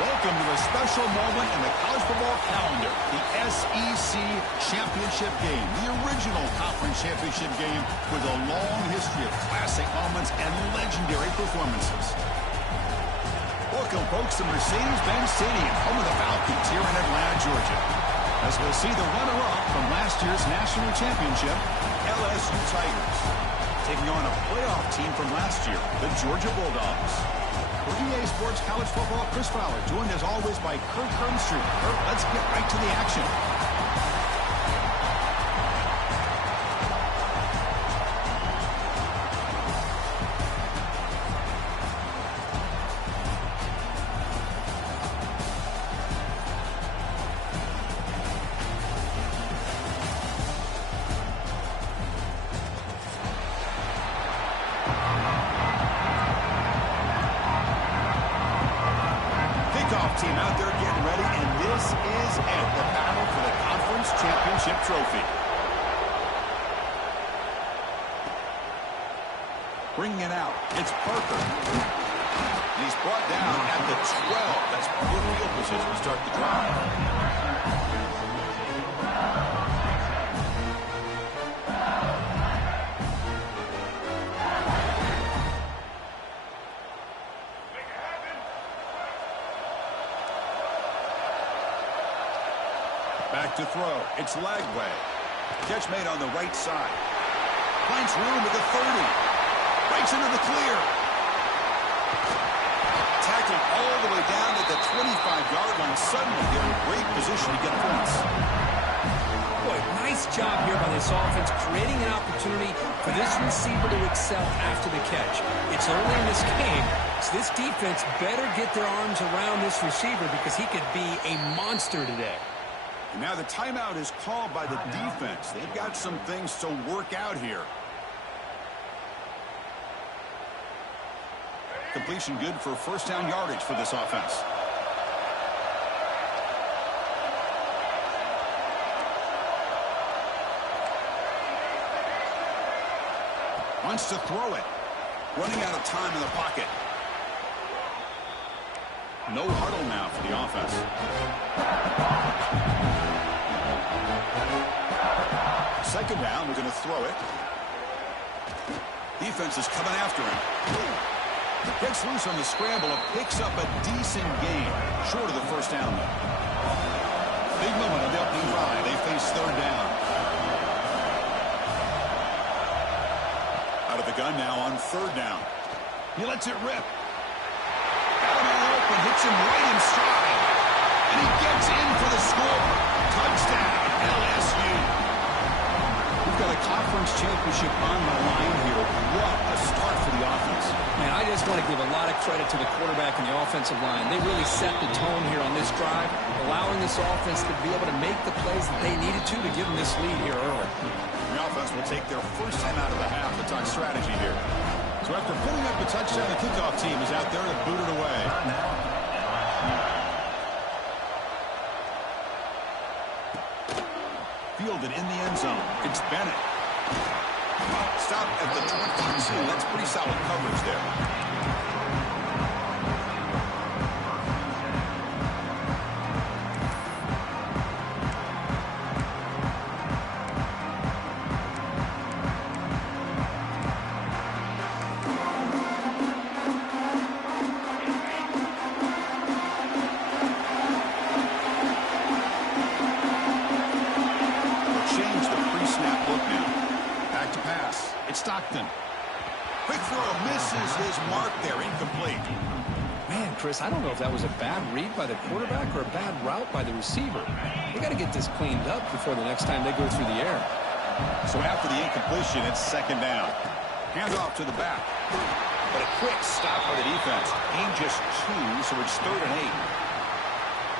Welcome to a special moment in the college football calendar, the SEC Championship Game, the original conference championship game with a long history of classic moments and legendary performances. Welcome, folks, to Mercedes-Benz Stadium, home of the Falcons here in Atlanta, Georgia. As we'll see the runner-up from last year's national championship, LSU Tigers, taking on a playoff team from last year, the Georgia Bulldogs. For EA Sports College Football, Chris Fowler, joined as always by Kirk Herbstreit. Kirk, let's get right to the action. Team out there getting ready, and this is it, the battle for the conference championship trophy. Bringing it out, it's Parker. And he's brought down at the 12. That's good field position to start the drive. Back to throw. It's Lagway. Catch made on the right side. Finds room at the 30. Breaks into the clear. Tackled all the way down at the 25-yard line. Suddenly, they're in great position to get points. Boy, nice job here by this offense, creating an opportunity for this receiver to excel after the catch. It's early in this game, so this defense better get their arms around this receiver because he could be a monster today. And now the timeout is called by the defense. They've got some things to work out here. Completion good for first down yardage for this offense. Wants to throw it. Running out of time in the pocket. No huddle now for the offense. Second down, we're going to throw it. Defense is coming after him. Gets loose on the scramble and picks up a decent gain. Short of the first down, though. Big moment on the opening drive. They face third down. Out of the gun now on third down. He lets it rip. Got him all open, hits him right in stride. And he gets in for the score. Touchdown, LSU. We've got a conference championship on the line here. What a start for the offense. Man, I just want to give a lot of credit to the quarterback and the offensive line. They really set the tone here on this drive, allowing this offense to be able to make the plays that they needed to give them this lead here early. The offense will take their first time out of the half to talk strategy here. So after putting up a touchdown, the kickoff team is out there to boot it away. Fielded in the end zone. It's Bennett. Stop at the 22. That's pretty solid coverage there. Stockton. Quick throw, misses his mark there, incomplete. Man, Chris, I don't know if that was a bad read by the quarterback or a bad route by the receiver. They got to get this cleaned up before the next time they go through the air. So after the incompletion, it's second down. Hands off to the back. But a quick stop by the defense. Gain just 2, so it's third and 8.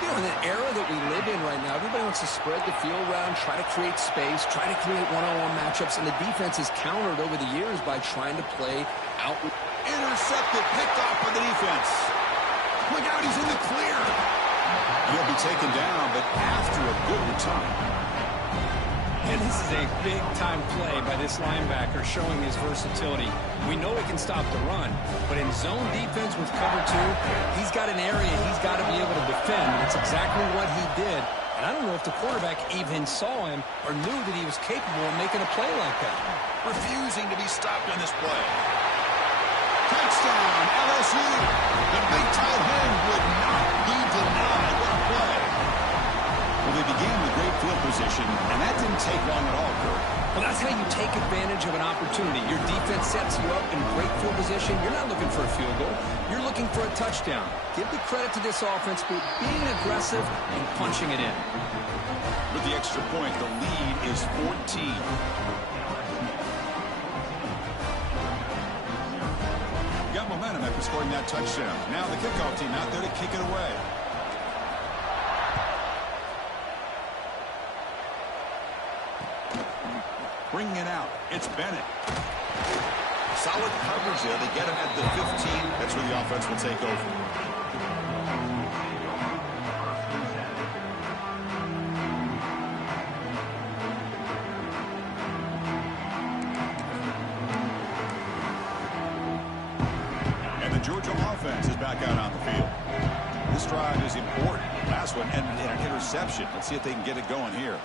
You know, in the era that we live in right now, everybody wants to spread the field around, try to create space, try to create one-on-one matchups, and the defense has countered over the years by trying to play out. Intercepted, picked off by the defense. Look out, he's in the clear. He'll be taken down, but after a good return. And this is a big-time play by this linebacker showing his versatility. We know he can stop the run, but in zone defense with cover 2, he's got an area he's got to be able to defend. That's exactly what he did. And I don't know if the quarterback even saw him or knew that he was capable of making a play like that. Refusing to be stopped on this play. Touchdown, LSU. The big tight end would not be denied. What a play. Well, they began with great field position, and that didn't take long at all, Kurt. Well, that's how you take advantage of an opportunity. Your defense sets you up in great field position. You're not looking for a field goal. You're looking for a touchdown. Give the credit to this offense for being aggressive and punching it in. With the extra point, the lead is 14. Got momentum after scoring that touchdown. Now the kickoff team out there to kick it away. Bringing it out, it's Bennett. Solid coverage there. They get him at the 15. That's where the offense will take over. And the Georgia offense is back out on the field. This drive is important. Last one and an interception. Let's see if they can get it going here.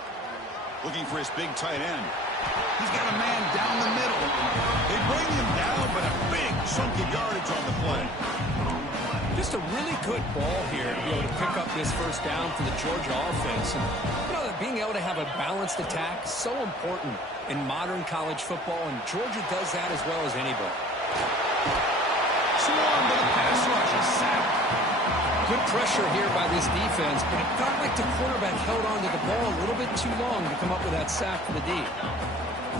Looking for his big tight end. He's got a man down the middle. They bring him down, but a big chunk of yardage on the play. Just a really good ball here to be able to pick up this first down for the Georgia offense. And, you know, being able to have a balanced attack is so important in modern college football, and Georgia does that as well as anybody. Swarm with a pass rush, a sack. Good pressure here by this defense, but it felt like the quarterback held on to the ball a little bit too long to come up with that sack for the D.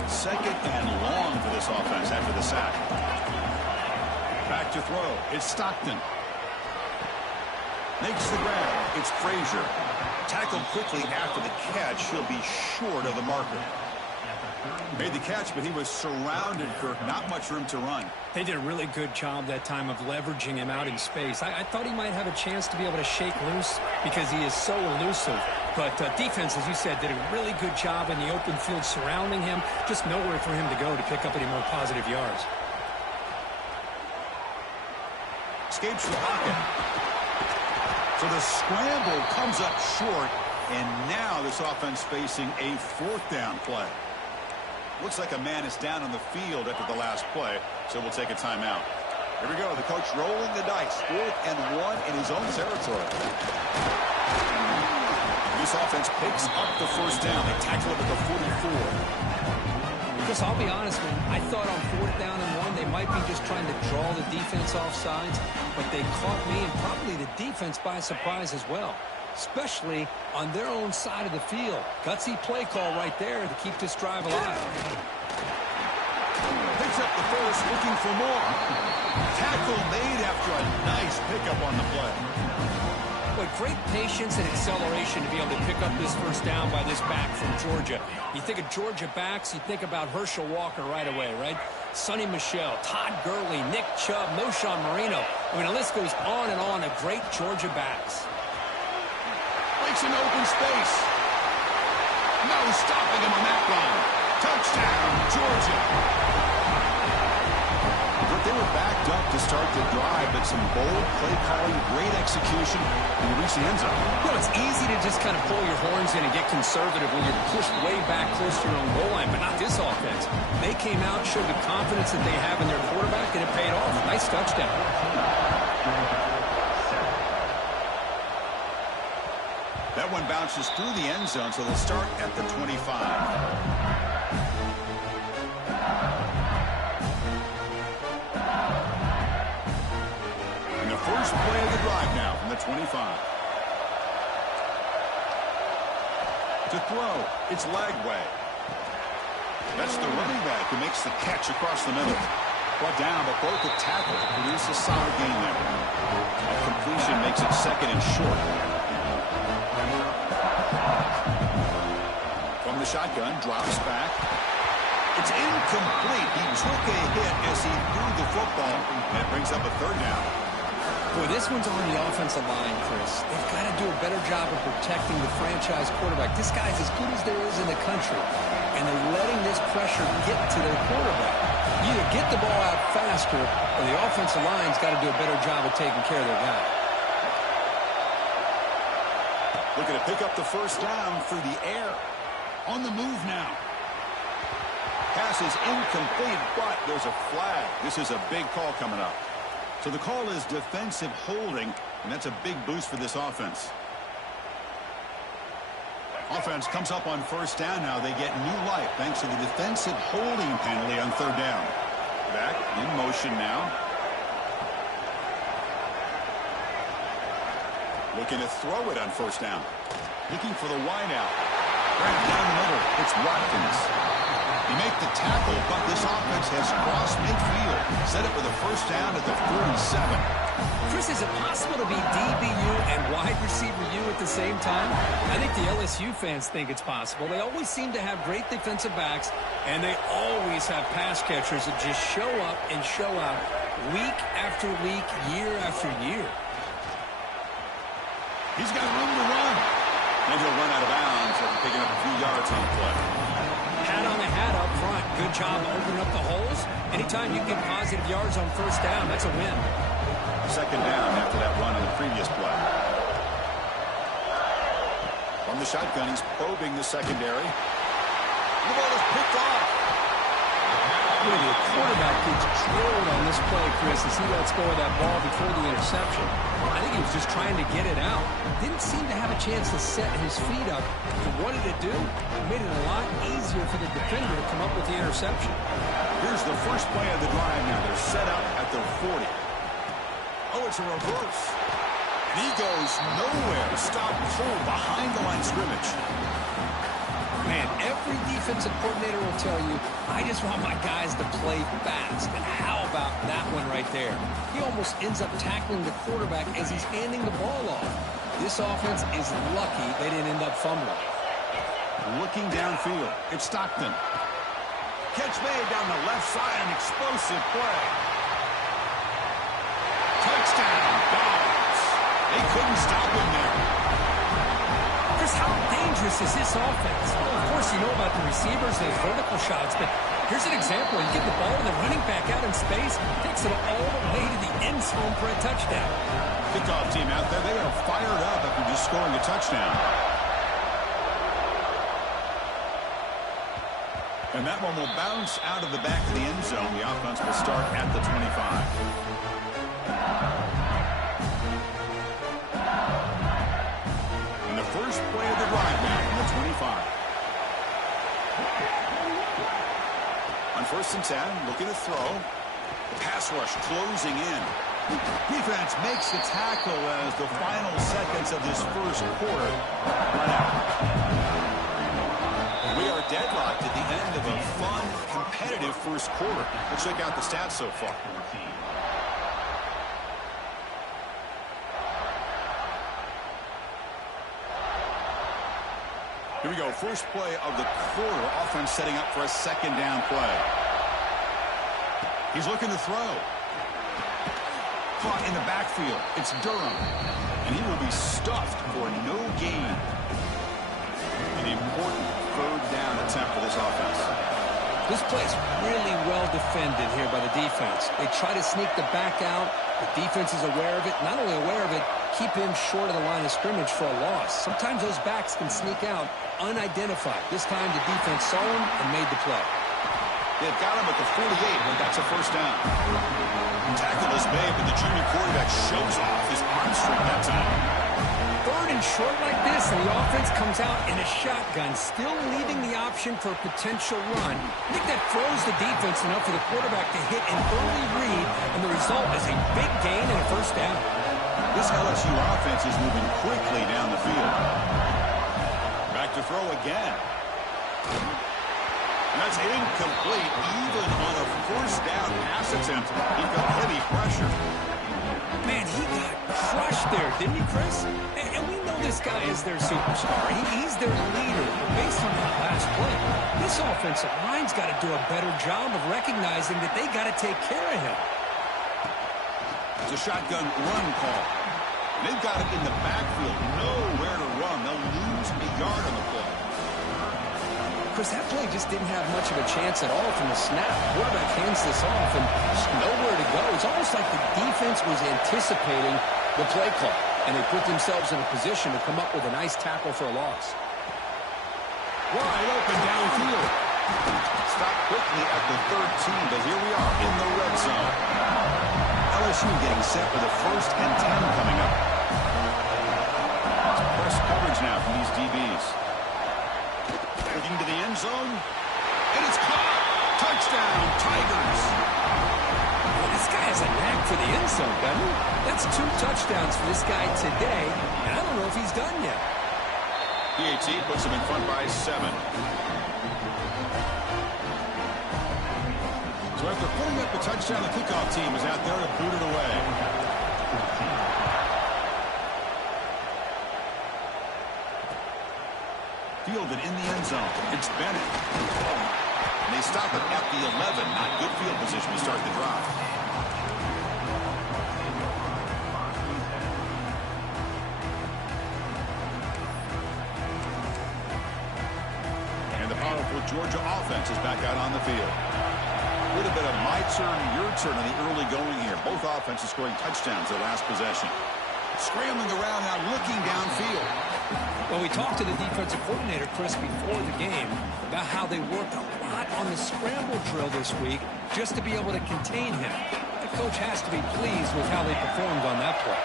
Second and long for this offense after the sack. Back to throw. It's Stockton. Makes the grab. It's Frazier. Tackled quickly after the catch. He'll be short of the marker. Made the catch, but he was surrounded, Kirk. Not much room to run. They did a really good job that time of leveraging him out in space. I thought he might have a chance to be able to shake loose because he is so elusive. But defense, as you said, did a really good job in the open field surrounding him. Just nowhere for him to go to pick up any more positive yards. Escapes the pocket. So the scramble comes up short, and now this offense facing a fourth down play. Looks like a man is down on the field after the last play, so we'll take a timeout. Here we go. The coach rolling the dice. 4th and 1 in his own territory. This offense picks up the first down. They tackle it at the 44. Because I'll be honest, man, I thought on 4th down and 1, they might be just trying to draw the defense off sides, but they caught me and probably the defense by surprise as well, especially on their own side of the field. Gutsy play call right there to keep this drive alive. Picks up the first, looking for more. Tackle made after a nice pickup on the play. Boy, great patience and acceleration to be able to pick up this first down by this back from Georgia. You think of Georgia backs, you think about Herschel Walker right away, right? Sonny Michel, Todd Gurley, Nick Chubb, Noshawn Marino. I mean, the list goes on and on of great Georgia backs. Makes an open space. No stopping him on that line. Touchdown, Georgia. But they were backed up to start the drive, but some bold play calling, great execution, and they reached the end zone. You know, it's easy to just kind of pull your horns in and get conservative when you're pushed way back close to your own goal line, but not this offense. They came out, showed the confidence that they have in their quarterback, and it paid off. Nice touchdown. That one bounces through the end zone, so they'll start at the 25. And the first play of the drive now from the 25. To throw, it's Lagway. That's the running back who makes the catch across the middle. Brought down, but both the tackles produce a solid gain there. That completion makes it second and short. From the shotgun, drops back. It's incomplete. He took a hit as he threw the football, and it brings up a third down. Boy, this one's on the offensive line, Chris. They've got to do a better job of protecting the franchise quarterback. This guy's as good as there is in the country, and they're letting this pressure get to their quarterback. Either get the ball out faster, or the offensive line's got to do a better job of taking care of their guy. Looking to pick up the first down through the air. On the move now. Pass is incomplete, but there's a flag. This is a big call coming up. So the call is defensive holding, and that's a big boost for this offense. Offense comes up on first down now. They get new life thanks to the defensive holding penalty on third down. Back in motion now. Looking to throw it on first down. Looking for the wide out. Right down the middle. It's Watkins. He make the tackle, but this offense has crossed midfield. Set it for the first down at the 47. Chris, is it possible to be DBU and wide receiver U at the same time? I think the LSU fans think it's possible. They always seem to have great defensive backs, and they always have pass catchers that just show up and show out week after week, year after year. He's got room to run. And he'll run out of bounds after picking up a few yards on the play. Hat on the hat up front. Good job opening up the holes. Anytime you get positive yards on first down, that's a win. Second down after that run on the previous play. From the shotgun, he's probing the secondary. The ball is picked off. The quarterback gets drilled on this play, Chris, as he lets go of that ball before the interception. I think he was just trying to get it out. Didn't seem to have a chance to set his feet up. What did it do? It made it a lot easier for the defender to come up with the interception. Here's the first play of the drive now. They're set up at their 40. Oh, it's a reverse. And he goes nowhere. Stop pull behind the line scrimmage. Man, every defensive coordinator will tell you, I just want my guys to play fast. And how about that one right there? He almost ends up tackling the quarterback as he's handing the ball off. This offense is lucky they didn't end up fumbling. Looking downfield, it's Stockton. Catch made down the left side, an explosive play. Touchdown, Dogs. They couldn't stop him there. Chris, how dangerous is this offense? Well, of course, you know about the receivers, those vertical shots, but here's an example. You get the ball and the running back out in space, takes it all the way to the end zone for a touchdown. Kickoff team out there, they are fired up after just scoring a touchdown. And that one will bounce out of the back of the end zone. The offense will start at the 25. First play of the drive now from the 25. On first and 10, looking to throw. The pass rush closing in. Defense makes the tackle as the final seconds of this first quarter run out. We are deadlocked at the end of a fun, competitive first quarter. Let's check out the stats so far. Here we go, first play of the quarter. Offense setting up for a second down play. He's looking to throw. Caught in the backfield. It's Durham. And he will be stuffed for no gain. An important third down attempt for this offense. This play is really well defended here by the defense. They try to sneak the back out. The defense is aware of it. Not only aware of it, keep him short of the line of scrimmage for a loss. Sometimes those backs can sneak out unidentified. This time the defense saw him and made the play. They've got him at the 48, but that's a first down. Tackle is made, but the junior quarterback shows off his arm strength that time. Third and short like this, and the offense comes out in a shotgun, still leaving the option for a potential run. I think that throws the defense enough for the quarterback to hit an early read, and the result is a big gain and a first down. This LSU offense is moving quickly down the field. Back to throw again. And that's incomplete. Even on a first down pass attempt, he got heavy pressure. Man, he got crushed there, didn't he, Chris? And we know this guy is their superstar. He's their leader. Based on that last play, this offensive line's got to do a better job of recognizing that they got to take care of him. It's a shotgun run call. They've got it in the backfield. Nowhere to run. They'll lose a yard on the play. Chris, that play just didn't have much of a chance at all from the snap. Quarterback hands this off and just nowhere to go. It's almost like the defense was anticipating the play call. and they put themselves in a position to come up with a nice tackle for a loss. Wide open downfield. Stop quickly at the 13, but here we are in the red zone. LSU getting set for the 1st and 10 coming up. Press coverage now from these DBs. Looking to the end zone, and it's caught. Touchdown, Tigers. Well, this guy has a knack for the end zone, doesn't he? That's 2 touchdowns for this guy today, and I don't know if he's done yet. PAT puts him in front by 7. So after putting up the touchdown, the kickoff team is out there to boot it away. Fielded in the end zone. It's Bennett. And they stop it at the 11. Not good field position to start the drive. And the powerful Georgia offense is back out on the field. A little bit of my turn, your turn in the early going here. Both offenses scoring touchdowns their last possession. Scrambling around now, looking downfield. Well, we talked to the defensive coordinator, Chris, before the game about how they worked a lot on the scramble drill this week just to be able to contain him. The coach has to be pleased with how they performed on that play.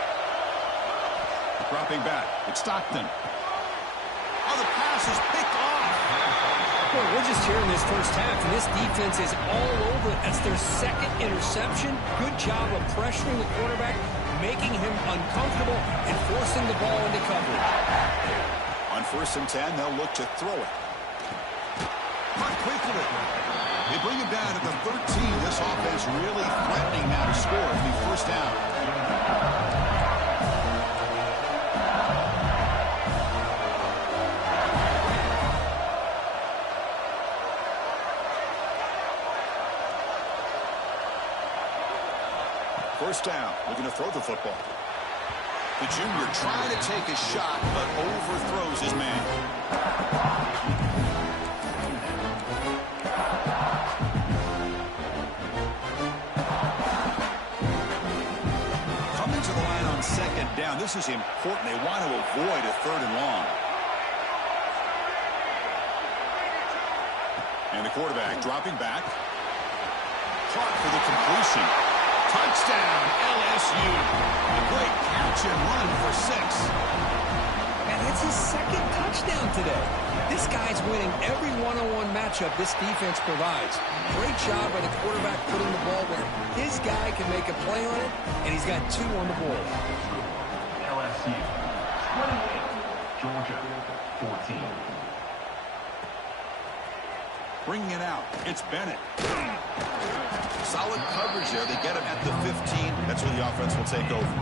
Dropping back, it's Stockton. Oh, the pass is picked off. Well, we're just here in this first half, and this defense is all over it. That's their 2nd interception. Good job of pressuring the quarterback, making him uncomfortable, and forcing the ball into coverage. On 1st and 10, they'll look to throw it. Caught quickly. They bring it down at the 13. This offense really threatening now to score at the 1st down. First down, looking to throw the football. The junior trying to take a shot, but overthrows his man. Coming to the line on 2nd down. This is important. They want to avoid a 3rd and long. And the quarterback dropping back. Caught for the completion. Touchdown, LSU. A great catch and run for 6. And that's his 2nd touchdown today. This guy's winning every one-on-one matchup this defense provides. Great job by the quarterback putting the ball where his guy can make a play on it, and he's got 2 on the board. LSU, 28, Georgia, 14. Bringing it out, it's Bennett. Solid coverage there. They get him at the 15. That's where the offense will take over.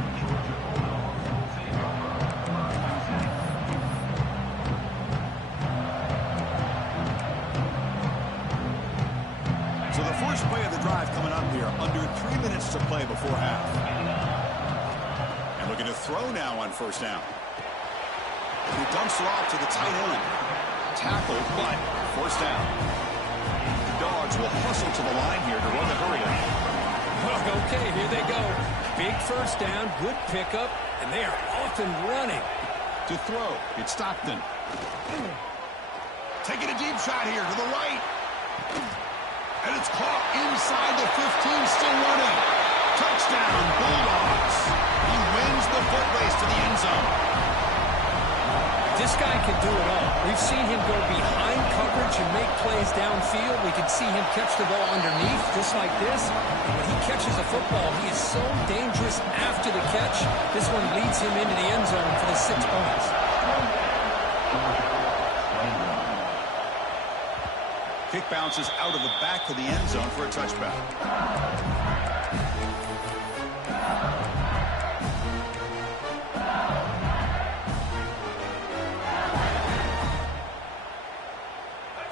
So the first play of the drive coming up here. Under 3 minutes to play before half. And looking to throw now on 1st down. He dumps it off to the tight end. Tackled, but 1st down. Dogs will hustle to the line here to run the hurry up. Okay, here they go. Big 1st down, good pickup, and they are off and running. To throw, it's Stockton. Taking a deep shot here to the right. And it's caught inside the 15, still running. Touchdown, Bulldogs. He wins the foot race to the end zone. This guy can do it all. We've seen him go behind coverage and make plays downfield. We can see him catch the ball underneath, just like this. And when he catches a football, he is so dangerous after the catch. This one leads him into the end zone for the 6 points. Kick bounces out of the back of the end zone for a touchback.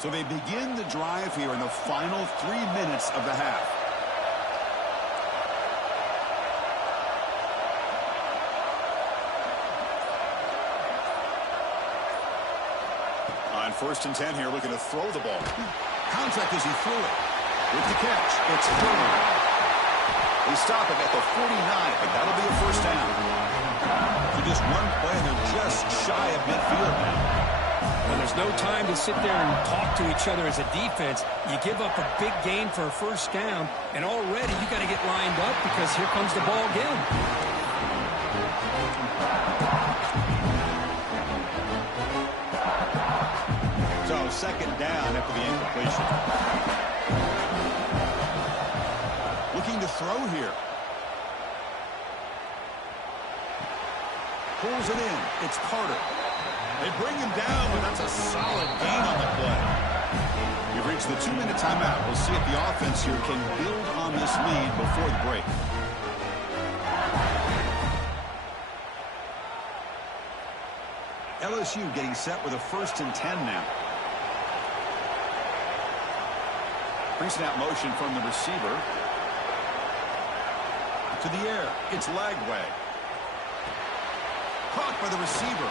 So they begin the drive here in the final 3 minutes of the half. On 1st and 10 here, looking to throw the ball. Contact as he threw it. With the catch, it's Hill. They stop it at the 49, but that'll be a 1st down. To just one play, and they're just shy of midfield now. When there's no time to sit there and talk to each other as a defense, you give up a big gain for a first down, and already you got to get lined up because here comes the ball again. So second down after the incompletion. Looking to throw here. Pulls it in. It's Carter. They bring him down, but that's a solid gain on the play. We've reached the 2-minute timeout. We'll see if the offense here can build on this lead before the break. LSU getting set with a 1st and 10 now. Pre-snap motion from the receiver. To the air. It's Lagway. Caught by the receiver.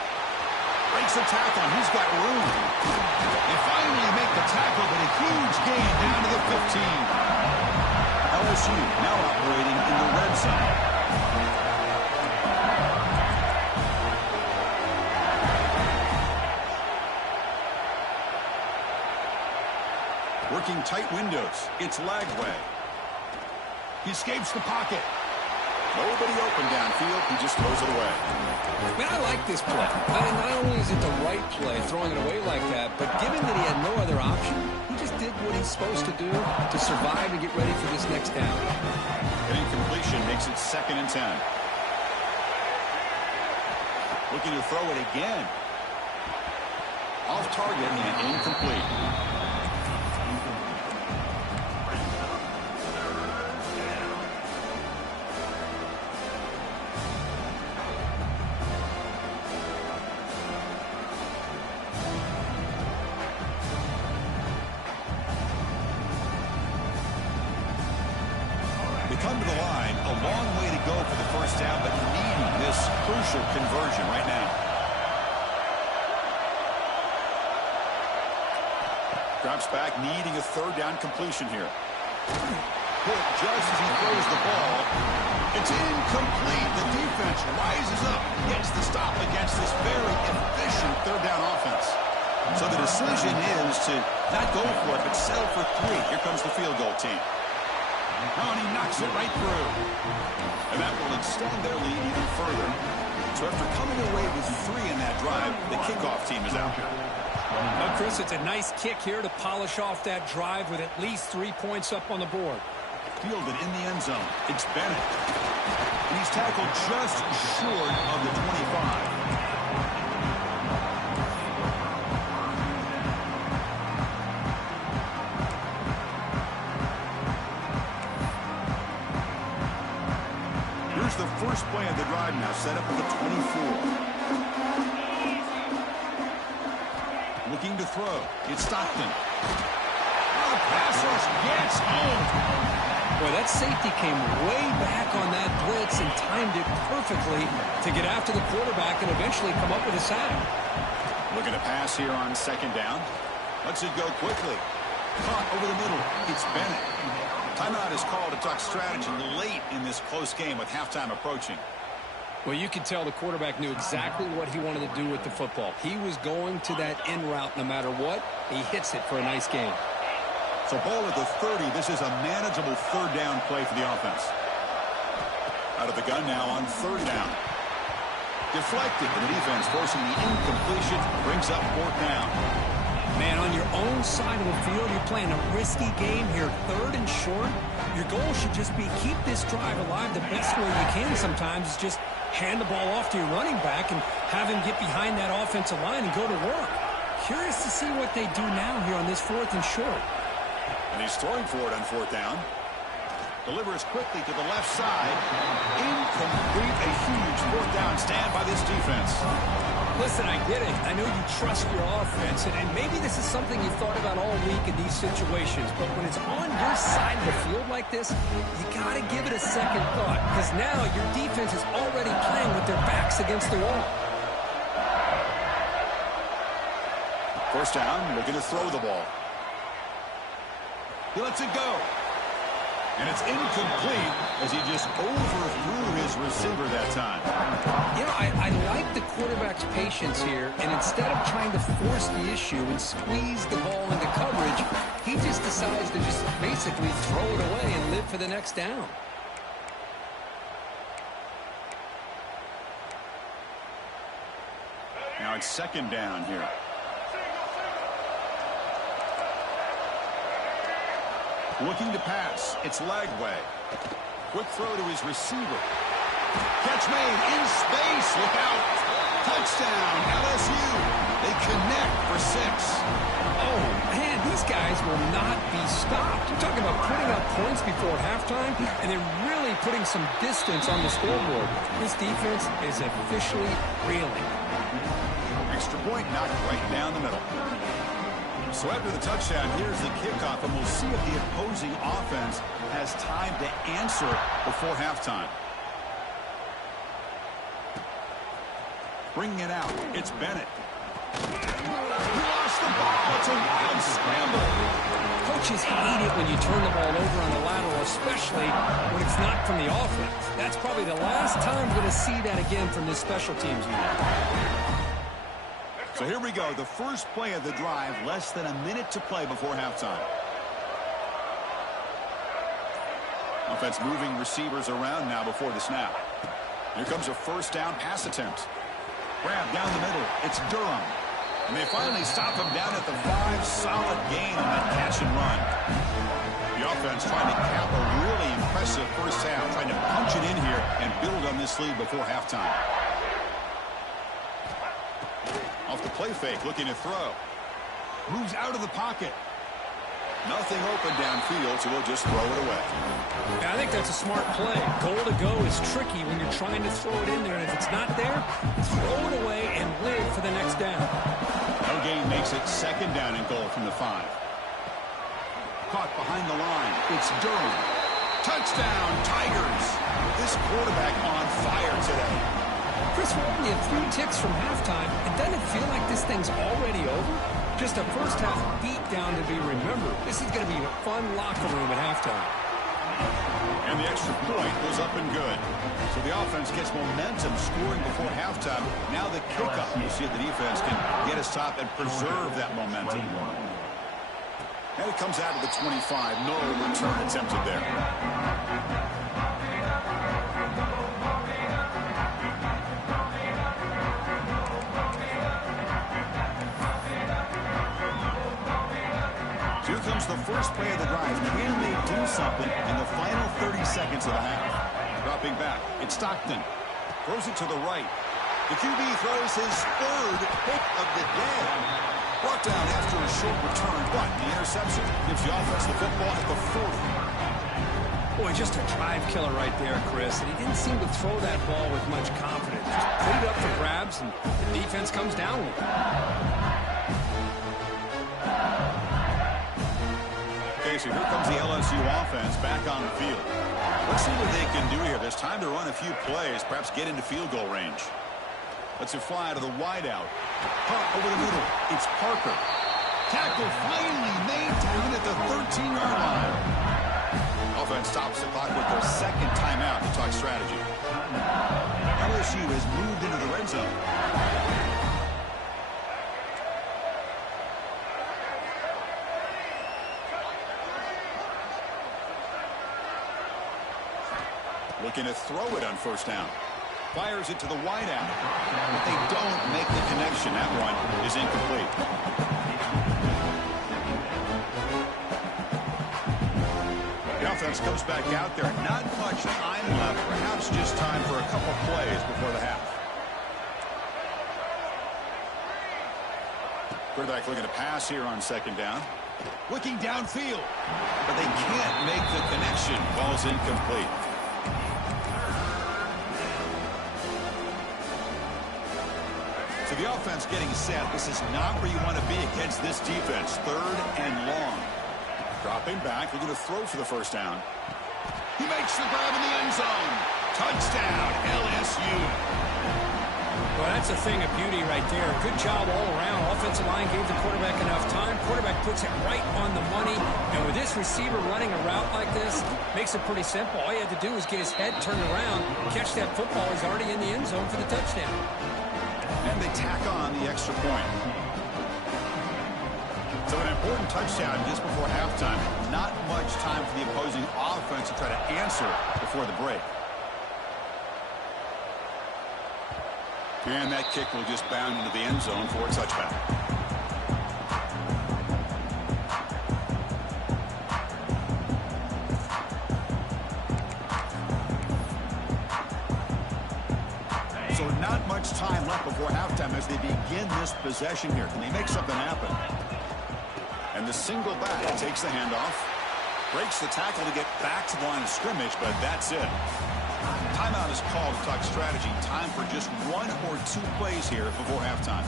Breaks a tackle, and he's got room. They finally make the tackle, but a huge gain down to the 15. LSU now operating in the red zone. Working tight windows. It's Lagway. He escapes the pocket. Nobody open downfield. He just throws it away. Man, I like this play. Not only is it the right play, throwing it away like that, but given that he had no other option, he just did what he's supposed to do to survive and get ready for this next down. An incompletion makes it 2nd and 10. Looking to throw it again. Off target and incomplete. Come to the line, a long way to go for the first down, but needing this crucial conversion right now. Drops back, needing a 3rd down completion here. Hit just as he throws the ball. It's incomplete. The defense rises up, gets the stop against this very efficient 3rd down offense. So the decision is to not go for it, but settle for 3. Here comes the field goal team. Oh, and he knocks it right through. And that will extend their lead even further. So after coming away with 3 in that drive, the kickoff team is out. Well, Chris, it's a nice kick here to polish off that drive with at least 3 points up on the board. Fielded in the end zone. It's Bennett. And he's tackled just short of the 25. The first play of the drive now set up at the 24. Looking to throw. It's Stockton. Oh, the pass rush gets home. Boy, that safety came way back on that blitz and timed it perfectly to get after the quarterback and eventually come up with a sack. Looking to pass here on 2nd down. Lets it go quickly. Caught over the middle. It's Bennett. Timeout is called to talk strategy late in this close game with halftime approaching. Well, you could tell the quarterback knew exactly what he wanted to do with the football. He was going to that in route no matter what. He hits it for a nice gain. So ball at the 30. This is a manageable 3rd down play for the offense. Out of the gun now on 3rd down. Deflected, and the defense forcing the incompletion brings up 4th down. Man, on your own side of the field, you're playing a risky game here, 3rd and short. Your goal should just be keep this drive alive the best way you can sometimes is just hand the ball off to your running back and have him get behind that offensive line and go to work. Curious to see what they do now here on this 4th and short. And he's throwing for it on 4th down. Delivers quickly to the left side. Incomplete, a huge 4th down stand by this defense. Listen, I get it. I know you trust your offense, and maybe this is something you thought about all week in these situations, but when it's on your side of the field like this, you got to give it a second thought, because now your defense is already playing with their backs against the wall. 1st down, looking to throw the ball. He lets it go. And it's incomplete as he just overthrew his receiver that time. You know, I like the quarterback's patience here, and instead of trying to force the issue and squeeze the ball into coverage, he just decides to just basically throw it away and live for the next down. Now it's second down here. Looking to pass. It's Lagway. Quick throw to his receiver. Catch made in space. Look out. Touchdown, LSU. They connect for 6. Oh, man, these guys will not be stopped. You're talking about putting up points before halftime, and they're really putting some distance on the scoreboard. This defense is officially reeling. Extra point knocked right down the middle. So after the touchdown, here's the kickoff, and we'll see if the opposing offense has time to answer before halftime. Bringing it out, it's Bennett. He lost the ball. It's a wild scramble. Coaches hate it when you turn the ball over on the lateral, especially when it's not from the offense. That's probably the last time we're going to see that again from this special teams unit. So here we go, the first play of the drive, less than a minute to play before halftime. Offense moving receivers around now before the snap. Here comes a first down pass attempt. Grab down the middle, it's Durham. And they finally stop him down at the 5, solid gain on that catch and run. The offense trying to cap a really impressive first half, trying to punch it in here and build on this lead before halftime. Off the play fake, looking to throw. Moves out of the pocket. Nothing open downfield, so we'll just throw it away. Yeah, I think that's a smart play. Goal to go is tricky when you're trying to throw it in there, and if it's not there, throw it away and live for the next down. No gain makes it second down and goal from the 5. Caught behind the line. It's Durham. Touchdown, Tigers. This quarterback on fire today. Chris, we're only a few ticks from halftime. It doesn't feel like this thing's already over. Just a first half beat down to be remembered. This is going to be a fun locker room at halftime. And the extra point was up and good. So the offense gets momentum scoring before halftime. Now the kickoff. We'll see if the defense can get a stop and preserve that momentum. And it comes out of the 25. No return attempted there. Here comes the first play of the drive. Can they do something in the final 30 seconds of the half? Dropping back, it's Stockton. Throws it to the right. The QB throws his 3rd pick of the day. Brought down after a short return, but the interception gives the offense the football at the 40. Boy, just a drive killer right there, Chris. And he didn't seem to throw that ball with much confidence. Just put it up for grabs, and the defense comes down with it. So here comes the LSU offense back on the field. Let's see what they can do here. There's time to run a few plays, perhaps get into field goal range. Let's it fly to the wideout. Pop over the middle. It's Parker. Tackle finally maintained at the 13-yard line. Offense stops the clock with their second timeout to talk strategy. LSU has moved into the red zone. Looking to throw it on first down. Fires it to the wideout. But they don't make the connection. That one is incomplete. The offense comes back out there. Not much time left. Perhaps just time for a couple plays before the half. Quarterback looking to pass here on second down. Looking downfield. But they can't make the connection. Ball's incomplete. So the offense getting set. This is not where you want to be against this defense. 3rd and long. Dropping back, looking to throw for the first down. He makes the grab in the end zone. Touchdown, LSU. Well, that's a thing of beauty right there. Good job all around. Offensive line gave the quarterback enough time. Quarterback puts it right on the money. And with this receiver running a route like this, makes it pretty simple. All you had to do was get his head turned around, catch that football. He's already in the end zone for the touchdown. And they tack on the extra point. So an important touchdown just before halftime. Not much time for the opposing offense to try to answer before the break. And that kick will just bound into the end zone for a touchback. So not much time left before halftime as they begin this possession here. Can they make something happen? And the single back takes the handoff. Breaks the tackle to get back to the line of scrimmage, but that's it. Timeout is called to talk strategy. Time for just 1 or 2 plays here before halftime.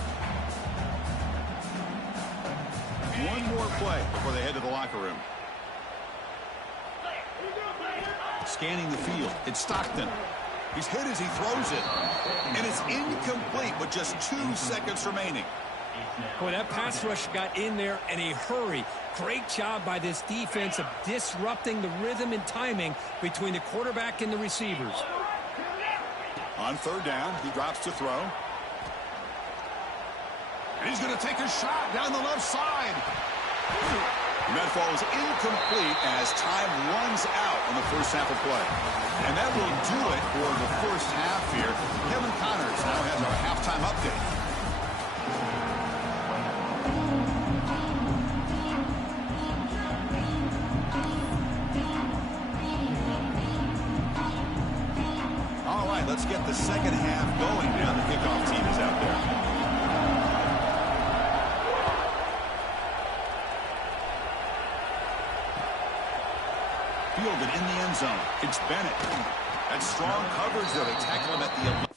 One more play before they head to the locker room. Scanning the field. It's Stockton. He's hit as he throws it. And it's incomplete with just 2 seconds remaining. Boy, that pass rush got in there in a hurry. Great job by this defense of disrupting the rhythm and timing between the quarterback and the receivers. On 3rd down, he drops to throw. And he's going to take a shot down the left side. And that ball is incomplete as time runs out on the first half of play. And that will do it for the first half here. Kevin Connors now has our halftime update. Let's get the second half going now. The kickoff team is out there. Fielded in the end zone. It's Bennett. That's strong coverage, though. They tackle him at the